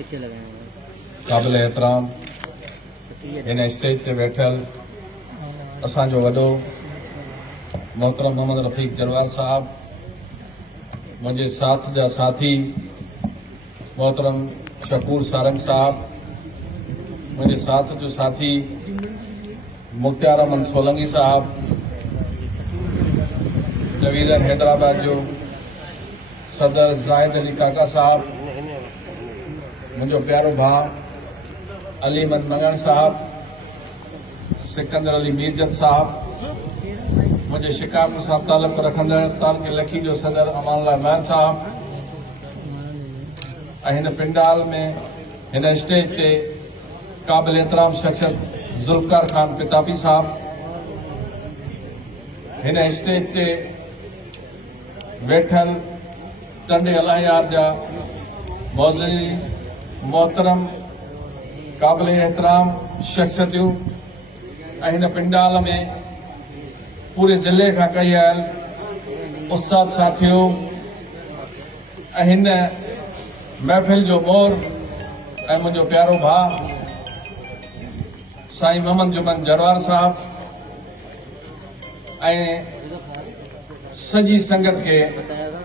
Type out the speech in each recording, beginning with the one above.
काबिल एहतराम in stage ते बैठल असांजो वॾो मोहतरम मोहम्मद रफ़ीक जरवार साहब, मुझे साथ जा साथी मोहतरम शकूर सारंग साहब, मुझे साथ जो साथी मुख्तार अहमद सोलंगी साहब, डिवीज़न हैदराबाद जो सदर जाहिद अली काका साहब, मुझो प्यारो भाउ अली अहमद मंगण साहब, सिकंदर अली मीरजत साहब, मुझे शिकारपुर साहब तालुक रखंदड़ तालुके लखी जो सदर अमानुल्लाह महर साहब, हिन पिंडाल में हिन स्टेज ते काबिल एहतराम शख्सियत जुल्फकार खान पिताबी साहब, हिन स्टेज ते वेठल टंडे अलाहियार जा मौज़ूरी मोहतरम काबिल एहतराम शख्सियतूं हिन पिंडाल में पूरे ज़िले का कई आयल उस्ताद साथियों, हिन महफ़िल जो मोर मुझो प्यारो भाउ साईं मोहम्मद जुमन जरवार साहब सजी संगत के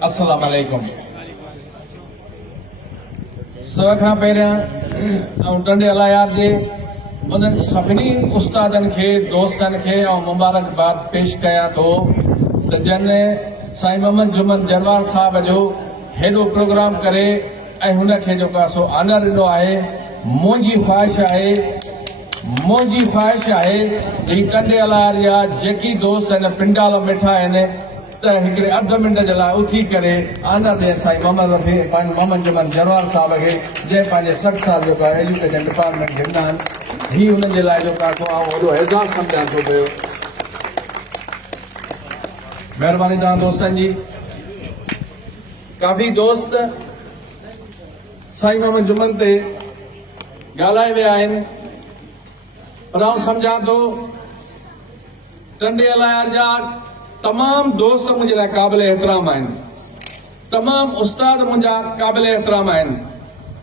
अस्सलाम वालेकुम। सब खां पहिरियां टंडे अलाहियार जे उन्हनि सभिनी उस्तादनि खे दोस्तनि खे मुबारकबाद पेश कयां थो त जन साईं मोहम्मद जुमन जरवार साहब जो हेॾो प्रोग्राम करे हुनखे जेको आहे सो ऑनर ॾिनो आहे। मुंहिंजी ख़्वाहिश आहे ही टंडे अलाहियार जा जेकी दोस्त हिन पिंडाल में वेठा आहिनि त हिकिड़े अधु मिंट जे लाइ उथी करे ऑनर ॾियनि साईं मोहम्मद जुमन जरवार साहब खे, जंहिं पंहिंजे 60 साल जेको आहे एजुकेशन डिपार्टमेंट खे ॾिना आहिनि। ही हुननि जे लाइ जेको आहे आउं वॾो एज़ाज़ सम्झां थो पियो। महिरबानी तव्हां दोस्तनि जी। काफ़ी दोस्त साईं मोहम्मद जुमन ते ॻाल्हाए विया आहिनि, पर आउं सम्झां थो टंडे अलाहियार जा तमाम दोस्त मुंहिंजे लाइ क़ाबिल एहतराम आहिनि, तमाम उस्ताद मुंहिंजा क़ाबिल एहतराम आहिनि,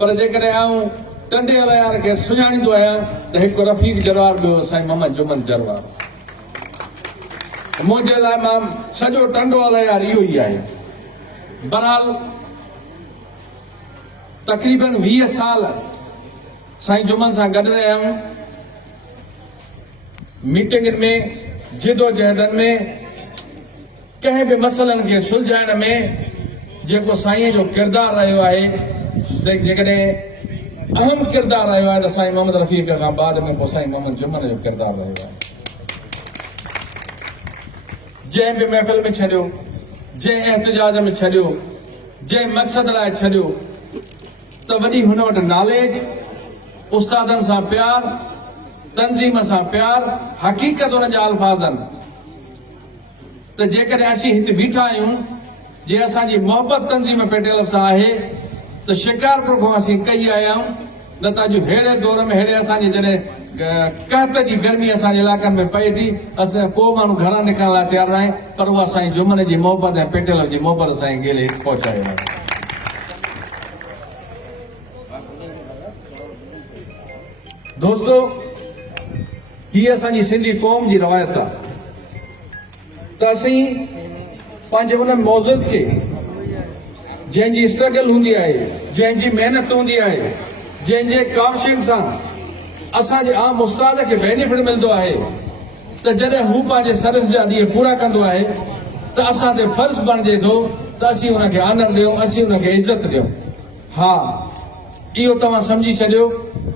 पर जेकॾहिं आउं टंडे अलाहियार खे सुञाणींदो आहियां त हिकु रफ़ीक जरवार, ॿियो साईं मोहम्मद जुमन जरवार। मुंहिंजे लाइ मां सॼो टंडो अलाहियार इहो ई आहे। बहरहाल तक़रीबन 20 साल साईं जुमन सां गॾु रहिया आहियूं। मीटिंगनि में, जिदोजहदनि में, कंहिं बि मसइलनि खे सुलझाइण में जेको साईं जो किरदारु रहियो आहे, जेकॾहिं अहम किरदारु रहियो आहे त साईं मोहम्मद रफ़ीक खां बाद में पोइ साईं मोहम्मद जुमन जो किरदारु रहियो आहे। जंहिं बि महफ़िल में छॾियो, जंहिं एहतजाज में छॾियो, जंहिं मक़सद लाइ छॾियो, त वॾी हुन वटि नॉलेज, उस्तादनि सां प्यार, तंज़ीम सां प्यार, हक़ीक़त हुन जा अल्फाज़ आहिनि। त जेकॾहिं असीं हिते बीठा आहियूं, जे असांजी मोहबत तंज़ीम पेटियल सां आहे त शिकारपुर खां असीं कई आया आहियूं, न त अॼु अहिड़े दौर में हेॾे असांजे जॾहिं कहत जी गर्मी असांजे इलाइक़नि में पए थी, असां को माण्हू घरां निकिरण लाइ तयारु न आहे, पर उहा साईं जुमन जी मोहबत ऐं पेटियल जी मोहबत साईं गेले पहुचायो आहे। दोस्तो, हीअ असांजी सिंधी क़ौम जी रवायत आहे त असीं पंहिंजे उन मौज़ूज़ खे, जंहिंजी स्ट्रगल हूंदी आहे, जंहिंजी महिनत हूंदी आहे, जंहिंजे कावशियुनि सां असांजे आम उस्ताद खे बेनिफिट मिलंदो आहे, त जॾहिं हू पंहिंजे सर्विस जा ॾींहं पूरा कंदो आहे त असां ते फर्ज़ बणिजे थो त असीं हुनखे ऑनर ॾियूं, असीं हुनखे इज़त ॾियूं। हा, इहो तव्हां सम्झी छॾियो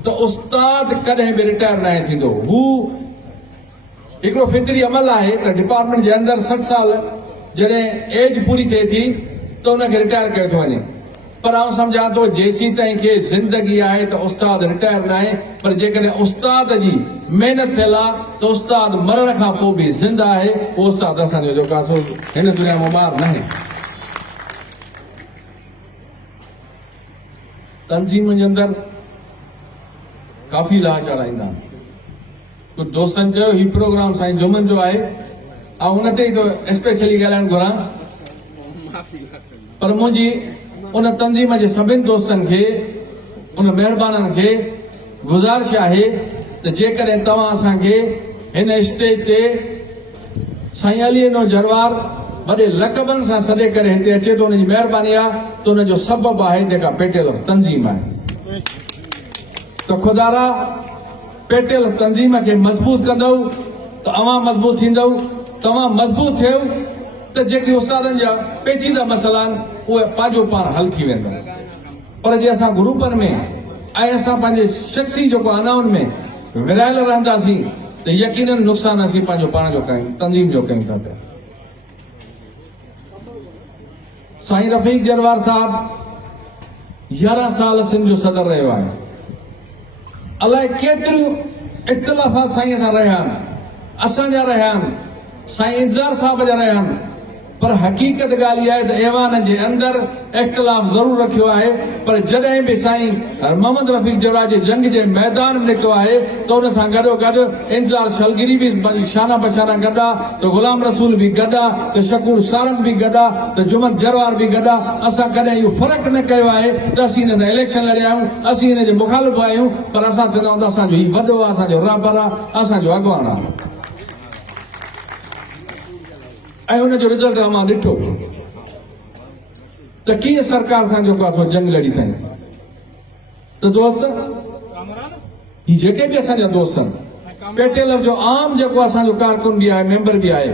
त उस्ताद कॾहिं बि रिटायर न थींदो। हू हिकिड़ो फितरी अमल आहे त डिपार्टमेंट जे अंदरि 60 साल जॾहिं एज पूरी थिए थी त हुनखे रिटायर कयो थो वञे, पर आउं सम्झां थो जेसीं ताईं के ज़िंदगी आहे त उस्ताद रिटायर न आहे, पर जेकॾहिं उस्ताद जी महिनत थियल आहे त उस्ताद मरण खां पोइ बि ज़िंदा आहे। उहो उस्ताद असांजो जेको आहे हिन दुनिया में ॿार न आहे। तंज़ीम जे अंदरि काफ़ी लाह चढ़ाईंदा आहिनि। कुझु दोस्तनि चयो ही प्रोग्राम साईं जुमन जो आहे, ऐं हुन ते ई तो स्पेशली ॻाल्हाइणु घुरां, पर मुंहिंजी उन तंज़ीम जे सभिनी दोस्तनि खे उन महिरबाननि खे गुज़ारिश आहे त जेकॾहिं तव्हां असांखे हिन स्टेज ते साईं अलीनो जरवार वॾे लक़बनि सां सॾे करे हिते अचे थो, उनजी महिरबानी आहे त उनजो सबबु आहे जेका पेटेल तंज़ीम आहे। त ख़ुदारा पेटेल तंज़ीम खे मज़बूत कंदव त अवां मज़बूत थींदव, तव्हां मज़बूत थियो त जेके उस्तादनि जा पेचीदा मसइला आहिनि उहे पंहिंजो पाण हल थी वेंदा। पर जे असां ग्रुपनि में ऐं असां पंहिंजे शख़्सी जेको अनाउनि में विरहायल रहंदासीं त यकीनन नुक़सान असीं पंहिंजो पाण जो कयूं, तंज़ीम जो कयूं था पिया। साईं रफ़ीक जरवार साहब 11 साल सिंध जो सदर रहियो आहे। अलाए केतिरियूं इख़्तिलाफ़ात साईं सां रहिया आहिनि, असांजा रहिया आहिनि, साईं इंतज़ार साहब जा रहिया आहिनि, पर हक़ीक़त ॻाल्हि आहे त ऐवान जे अंदरि इख़्तिलाफ़ ज़रूरु रखियो आहे। पर जॾहिं बि साईं मोहम्मद रफ़ीक जरवार जे जंग जे मैदान में निकितो आहे त उन सां गॾोगॾु इंतज़ार शलगिरी बि शाना बशाना गॾु आहे, त गुलाम रसूल बि गॾु आहे, त शकूर सारंग बि गॾु आहे, त जुमन जरवार बि गॾु आहे। असां कॾहिं इहो फ़र्क़ु न कयो आहे त असीं हिन सां इलेक्शन लड़िया आहियूं, असीं हिन जे मुखालिफ़ आहियूं, पर असां चवंदा आहियूं त असांजो हीउ वॾो आहे, असांजो रहबर आहे, असांजो अॻवान आहे। ऐं हुनजो रिज़ल्ट मां ॾिठो त कीअं सरकार सां जेको आहे सो जंग लड़ी साईं। त दोस्त ही जेके बि असांजा दोस्त आहिनि, पेटेल जो आम जेको असांजो कारकुन बि आहे, मेंबर बि आहे,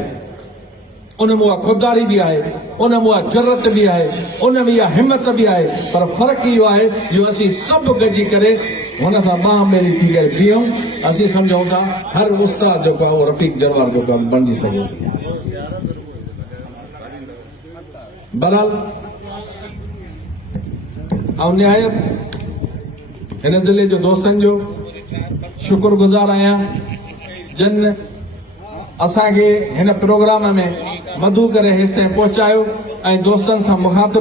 उन में उहा ख़ुददारी बि आहे, उन में उहा ज़रूरत बि आहे, उन में इहा हिमत बि आहे। पर फ़र्क़ु इहो आहे जो असीं सभु गॾिजी करे हुन सां बाह मेली थी करे बीहूं। असीं सम्झूं था हर उस्ताद जेको आहे उहो रफ़ीक जरवार जेको आहे बणिजी सघे। बहरहाल ऐं निहायत हिन ज़िले जो दोस्तनि जो शुक्रगुज़ार आहियां जिन असांखे हिन प्रोग्राम में मधु करे हिते पहुचायो ऐं दोस्तनि सां मुखातिब